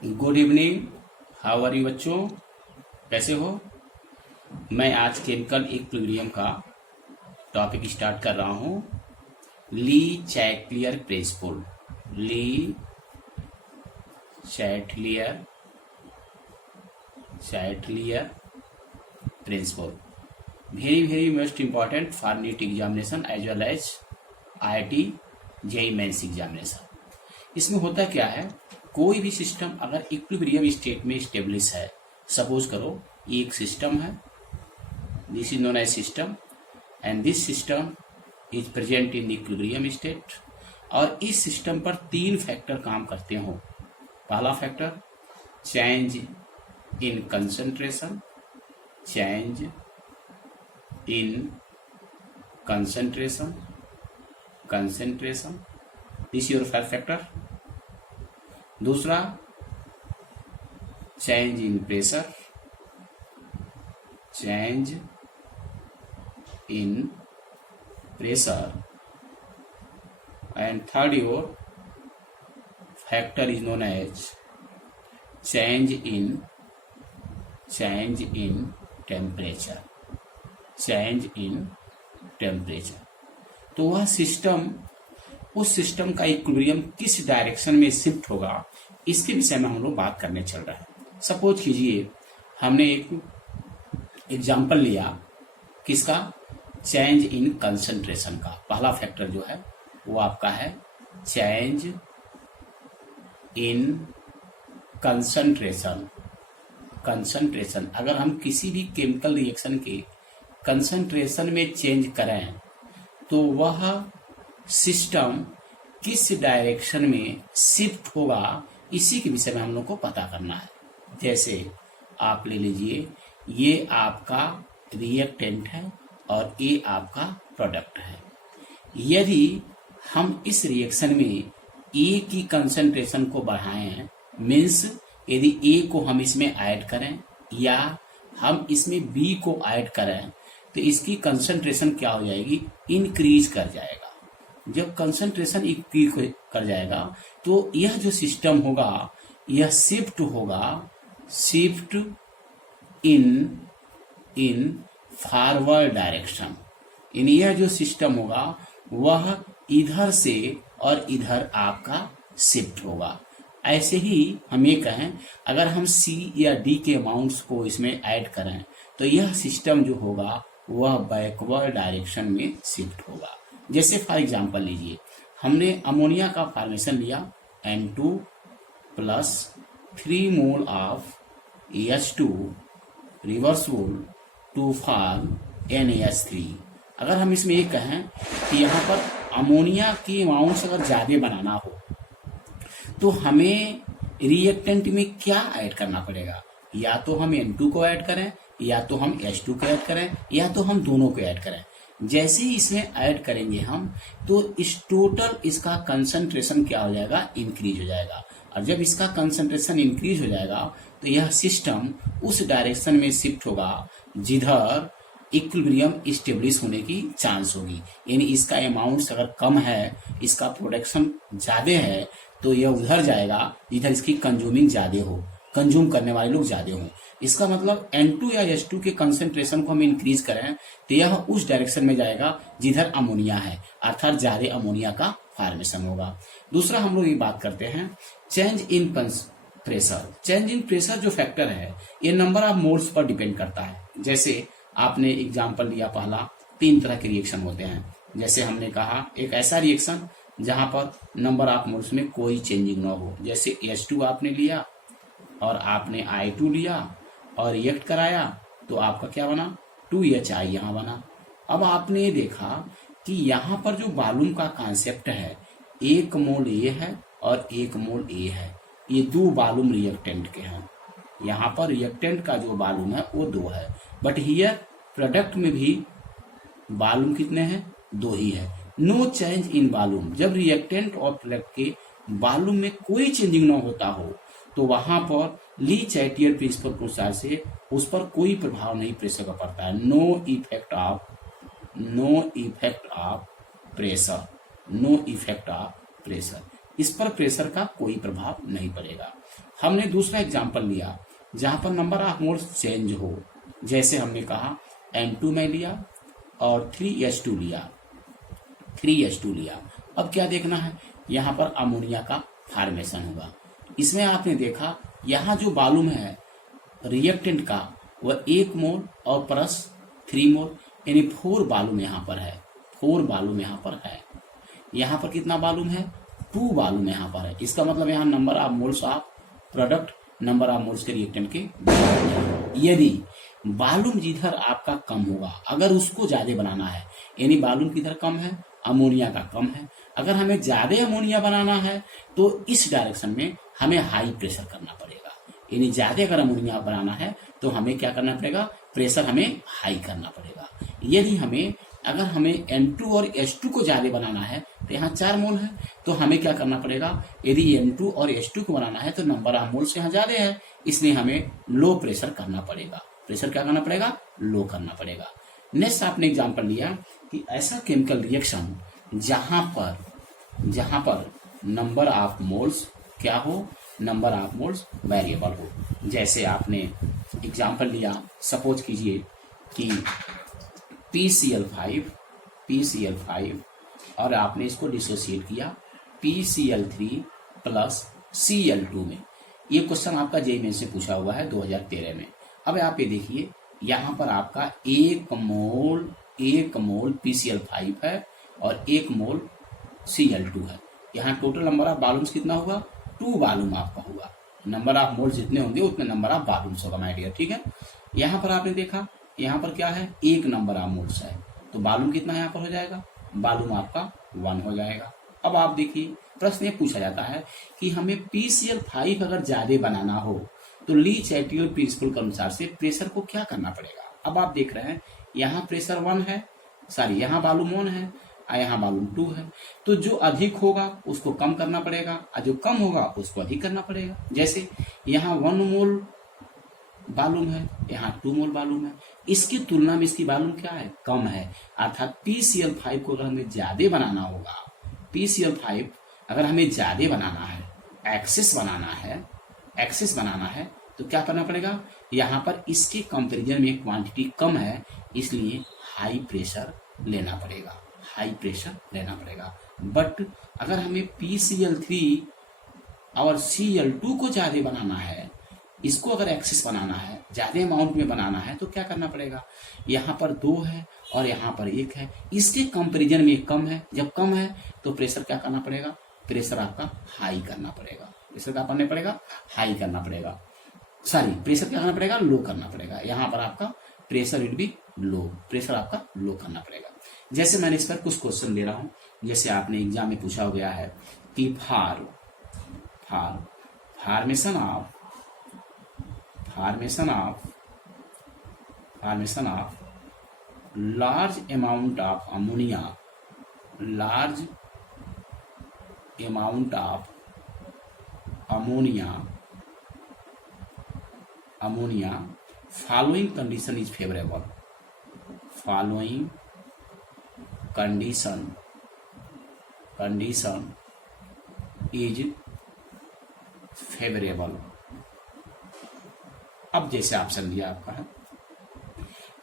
Good evening. How are you बच्चों, कैसे हो? मैं आज केमिकल इक्विलिब्रियम का टॉपिक स्टार्ट कर रहा हूँ। Le Chatelier principle. Le Chatelier principle very very most important for NEET examination as well as IIT JEE mains examination. इसमें होता क्या है, कोई भी सिस्टम अगर इक्विलिब्रियम स्टेट में स्टेब्लिश है, सपोज करो ये एक सिस्टम है, this is known as system and this system is present in equilibrium state, और इस सिस्टम पर तीन फैक्टर काम करते हो। पहला factor change in concentration, change in concentration, this your first factor. दूसरा change in pressure, change in pressure, and third your factor is known as change in temperature, तो वह सिस्टम, उस सिस्टम का इक्विलिब्रियम किस डायरेक्शन में shift होगा, इसके विषय में हम लोग बात करने चल रहे हैं। सपोज कीजिए हमने एक एग्जाम्पल लिया, किसका? चेंज इन कंसंट्रेशन का। पहला फैक्टर जो है वो आपका है चेंज इन कंसंट्रेशन। अगर हम किसी भी केमिकल रिएक्शन के कंसंट्रेशन में चेंज करें तो वह सिस्टम किस डायरेक्शन में शिफ्ट होगा, इसी के विषय में हम लोग को पता करना है। जैसे आप ले लीजिए, ये आपका रिएक्टेंट है और ये आपका प्रोडक्ट है। यदि हम इस रिएक्शन में ए की कंसंट्रेशन को बढ़ाएं, मीन्स यदि ए को हम इसमें ऐड करें या हम इसमें बी को ऐड करें तो इसकी कंसंट्रेशन क्या हो जाएगी? इंक्रीज कर जाएगा। जब कंसंट्रेशन इंक्रीज कर जाएगा तो यह जो सिस्टम होगा यह शिफ्ट इन फॉरवर्ड डायरेक्शन। यह जो सिस्टम होगा वह इधर से और इधर आपका शिफ्ट होगा। ऐसे ही हम ये कहें, अगर हम C या D के अमाउंट्स को इसमें ऐड करें तो यह सिस्टम जो होगा वह बैकवर्ड डायरेक्शन में शिफ्ट होगा। जैसे फॉर एग्जांपल लीजिए, हमने अमोनिया का फॉर्मेशन लिया N2 plus 3 mole of H2 reversible to form NaH3। अगर हम इसमें ये कहें कि यहाँ पर अमोनिया की अमाउंट्स अगर ज़्यादा बनाना हो तो हमें रिएक्टेंट में क्या ऐड करना पड़ेगा? या तो हम N2 को ऐड करें, या तो हम H2 को ऐड करें, या तो हम दोनों को ऐड करें। जैसे ही इसमें ऐड करेंगे हम, तो इस टोटल इसका कंसंट्रेशन क्या हो जाएगा? इंक्रीज हो जाएगा। और जब इसका कंसंट्रेशन इंक्रीज हो जाएगा तो यह सिस्टम उस डायरेक्शन में शिफ्ट होगा जिधर इक्विलिब्रियम स्टेब्लिश होने की चांस होगी। यानी इसका अमाउंट अगर कम है, इसका प्रोडक्शन ज्यादा है, तो यह उधर जाएगा जिधर इसकी कंज्यूमिंग ज्यादा हो, कंज्यूम करने वाले लोग ज्यादा हों। इसका मतलब N2 या H2 के कंसंट्रेशन को हम इंक्रीज करें तो यह उस डायरेक्शन में जाएगा जिधर अमोनिया है, अर्थात ज्यादा अमोनिया का फॉर्मेशन होगा। दूसरा हम लोग ये बात करते हैं change in pressure. Change in pressure जो फैक्टर है ये number of moles per depend करता है। जैसे आपने एग्जाम्पल लिया पहला, 3 तरह के रिएक्शन होते हैं। जैसे हमने कहा एक ऐसा रिएक्शन जहां पर नंबर ऑफ मोल्स में कोई चेंजिंग ना हो, जैसे H2 आपने लिया और आपने I2 लिया और रिएक्ट कराया तो आपका क्या बना? 2HI यहाँ बना। अब आपने देखा कि यहाँ पर जो वॉल्यूम का कॉन्सेप्ट है, 1 मोल A है और 1 मोल A है, ये 2 वॉल्यूम रिएक्टेंट के हैं। यहाँ पर रिएक्टेंट का जो वॉल्यूम है वो 2 है, बट हियर प्रोडक्ट में भी वॉल्यूम कितने हैं? 2 ही है। No change in volume. जब रिएक्टेंट और प्रोडक्ट के वॉल्यूम में कोई चेंजिंग ना होता हो तो वहां पर ली चैटलियर प्रिंसिपल के अनुसार से उस पर कोई प्रभाव नहीं प्रेशर का पड़ता है। नो इफेक्ट ऑफ प्रेशर, इस पर प्रेशर का कोई प्रभाव नहीं पड़ेगा। हमने दूसरा एग्जाम्पल लिया जहां पर नंबर ऑफ मोल्स चेंज हो, जैसे हमने कहा M2 में लिया और 3H2 लिया। अब क्या देखना है, यहाँ पर अमोनिया का फॉर्मेशन होगा। इसमें आपने देखा यहाँ जो वॉल्यूम है रिएक्टेंट का वह 1 मोल और प्लस 3 मोल, यानी 4 वॉल्यूम यहाँ पर है, 4 वॉल्यूम यहाँ पर है। यहाँ पर कितना वॉल्यूम है, 2 वॉल्यूम यहाँ पर है। इसका मतलब यहाँ number of moles of product number of moles के रिएक्टेंट के यदि वॉल्यूम जिधर आपका कम होगा, अगर उसको ज्यादा बनाना है, यानी वॉल्यूम किधर कम है, अमोनिया का कम है, अगर हमें ज्यादा अमोनिया बनाना है तो इस डायरेक्शन में हमें हाई प्रेशर करना पड़ेगा। यानी ज्यादा अगर अमोनिया बनाना है तो हमें क्या करना पड़ेगा, प्रेशर हमें हाई करना पड़ेगा। यदि अगर हमें M2 और H2 को ज्यादा बनाना है तो यहाँ 4 मोल है, तो हमें क्या करना पड़ेगा, यदि M2 और H2 को बनाना है तो नंबर ऑफ मोल्स यहाँ ज्यादा है, इसलिए हमें लो प्रेशर करना पड़ेगा। प्रेशर क्या करना पड़ेगा, लो करना पड़ेगा। नेक्स्ट आपने एग्जांपल लिया कि ऐसा केमिकल रिएक्शन जहां पर नंबर ऑफ मोल्स क्या हो, नंबर ऑफ मोल्स वेरिएबल हो। जैसे आपने एग्जांपल लिया, सपोज कीजिए कि PCl5 और आपने इसको डिसोसिएट किया PCl3 प्लस Cl2 में। ये क्वेश्चन आपका जेईई में से पूछा हुआ है 2013 में। अब आप ये देखिए, यहाँ पर आपका 1 मोल PCl5 है और 1 मोल Cl2 है। यहाँ टोटल नंबर ऑफ वॉल्यूम्स कितना होगा, 2 वॉल्यूम आपका होगा। नंबर ऑफ मोल जितने होंगे उतने नंबर ऑफ वॉल्यूम्स होगा माय डियर, ठीक है। यहाँ पर आपने देखा, यहाँ पर क्या है, 1 नंबर ऑफ मोल्स है, तो वॉल्यूम कितना यहाँ पर हो जाएगा, वॉल्यूम आपका 1 हो जाएगा। अब आप देखिए, प्रश्न ये पूछा जाता है कि हमें PCl5 अगर ज्यादा बनाना हो तो लीच एटियल प्रिंसिपल के अनुसार से प्रेशर को क्या करना पड़ेगा। अब आप देख रहे हैं यहाँ प्रेशर 1 है, यहाँ वॉल्यूम 1 है और यहाँ वॉल्यूम 2 है, तो जो अधिक होगा उसको कम करना पड़ेगा और जो कम होगा उसको अधिक करना पड़ेगा। जैसे यहाँ 1 मोल वॉल्यूम है, यहाँ 2 मोल वॉल्यूम है, इसकी तुलना में इसकी वॉल्यूम क्या है, कम है। अर्थात PCl5 को अगर हमें ज्यादा बनाना होगा, PCl5 अगर हमें ज्यादा बनाना है, एक्सेस बनाना है तो क्या करना पड़ेगा, यहाँ पर इसके कंपैरिजन में क्वांटिटी कम है, इसलिए हाई प्रेशर लेना पड़ेगा। बट अगर हमें PCl3 और Cl2 को ज्यादा बनाना है, इसको अगर एक्सेस बनाना है, ज्यादा अमाउंट में बनाना है, तो क्या करना पड़ेगा, यहाँ पर 2 है और यहाँ पर 1 है, इसके कंपैरिजन में कम है। जब कम है तो प्रेशर क्या करना पड़ेगा, प्रेशर आपका हाई करना पड़ेगा। प्रेशर क्या करना पड़ेगा, हाई करना पड़ेगा, प्रेशर क्या करना पड़ेगा, लो करना पड़ेगा। यहाँ पर आपका pressure will be low, pressure आपका लो करना पड़ेगा। जैसे मैंने इस पर कुछ क्वेश्चन ले रहा हूँ, जैसे आपने एग्जाम में पूछा गया है कि formation of large amount of ammonia following condition is favorable, is favorable। अब जैसे ऑप्शन दिया आपका है,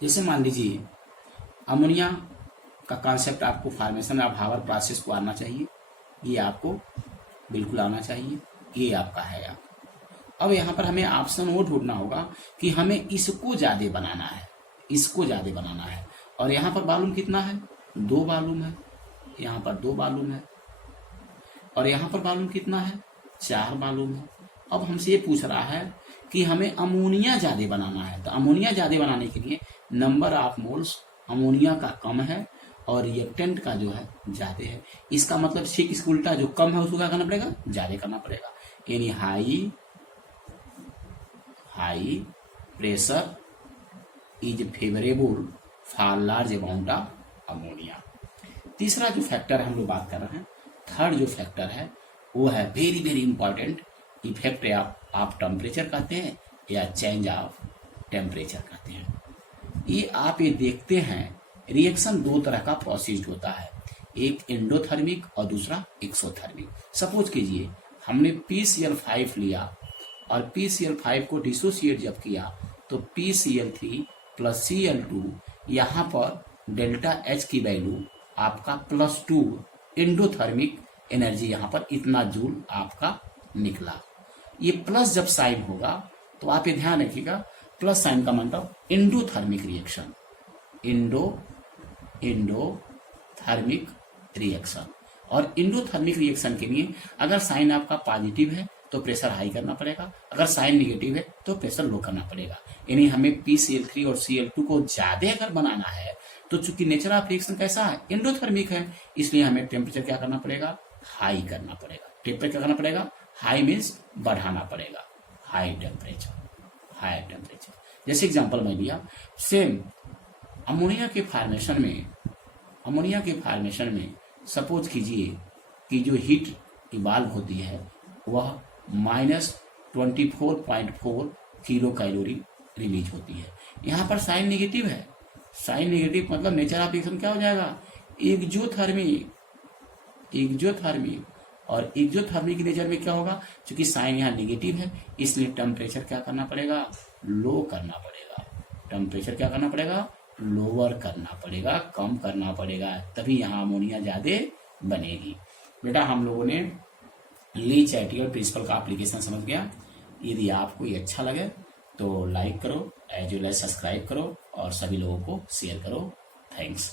जैसे मान लीजिए अमोनिया का कॉन्सेप्ट आपको फॉर्मेशन ऑफ हावर प्रोसेस को आना चाहिए, ये आपको बिल्कुल आना चाहिए, ये आपका है। अब यहाँ पर हमें ऑप्शन वो ढूंढना होगा कि हमें इसको ज्यादा बनाना है, और यहाँ पर वॉल्यूम कितना है, 2 वॉल्यूम है, यहाँ पर 2 वॉल्यूम है, और यहाँ पर वॉल्यूम कितना है, 4 वॉल्यूम है। अब हमसे ये पूछ रहा है कि हमें अमोनिया ज्यादा बनाना है, तो अमोनिया ज्यादा बनाने के लिए नंबर ऑफ मोल्स अमोनिया का कम है और रिएक्टेंट का जो है ज्यादा है। इसका मतलब ठीक इसका उल्टा, जो कम है उसको क्या करना पड़ेगा, ज्यादा करना पड़ेगा। यानी high pressure is favourable for large amount of ammonia. तीसरा जो फैक्टर हम लोग बात कर रहे हैं, थर्ड जो फैक्टर है वो है very very important, effect of temperature कहते हैं या चेंज ऑफ टेम्परेचर कहते हैं। ये देखते हैं, रिएक्शन 2 तरह का प्रोसीड होता है, एक एंडोथर्मिक और दूसरा एक्सोथर्मिक। सपोज कीजिए हमने PCl5 लिया और PCl5 को डिसोसिएट जब किया तो PCl3 प्लस Cl2, यहाँ पर डेल्टा H की वैल्यू आपका +2 एंडोथर्मिक एनर्जी, यहाँ पर इतना जूल आपका निकला। ये प्लस जब साइन होगा तो आप ये ध्यान रखिएगा, प्लस साइन का मतलब एंडोथर्मिक रिएक्शन, एंडोथर्मिक रिएक्शन। और एंडोथर्मिक रिएक्शन के लिए अगर साइन आपका पॉजिटिव है तो प्रेशर हाई करना पड़ेगा, अगर साइन निगेटिव है तो प्रेशर लो करना पड़ेगा। यानी हमें PCl3 और Cl2 को ज्यादा अगर बनाना है तो चूंकि नेचर ऑफ रिएक्शन कैसा है, एंडोथर्मिक है, इसलिए हमें टेम्परेचर क्या करना पड़ेगा, हाई करना पड़ेगा। टेम्परेचर क्या करना पड़ेगा, हाई मीन्स बढ़ाना पड़ेगा, हाई टेम्परेचर। जैसे एग्जांपल मैं लिया, सेम अमोनिया के फॉर्मेशन में सपोज कीजिए कि जो हीट इवाल्व होती है वह -24.4 किलो कैलोरी रिलीज होती है। यहाँ पर साइन नेगेटिव है, साइन नेगेटिव मतलब नेचर ऑफ रिएक्शन क्या हो जाएगा, एक्जोथर्मिक। और एक्जोथर्मिक नेचर में क्या होगा, क्योंकि साइन यहाँ नेगेटिव है इसलिए टेम्परेचर क्या करना पड़ेगा, लो करना पड़ेगा। टेम्परेचर क्या करना पड़ेगा, लोअर करना पड़ेगा, कम करना पड़ेगा, तभी यहाँ अमोनिया ज्यादा बनेगी। बेटा हम लोगों ने ली चैटियर प्रिंसिपल का एप्लीकेशन समझ गया। यदि आपको ये अच्छा लगे तो लाइक करो, एज वेल एज सब्सक्राइब करो और सभी लोगों को शेयर करो। थैंक्स।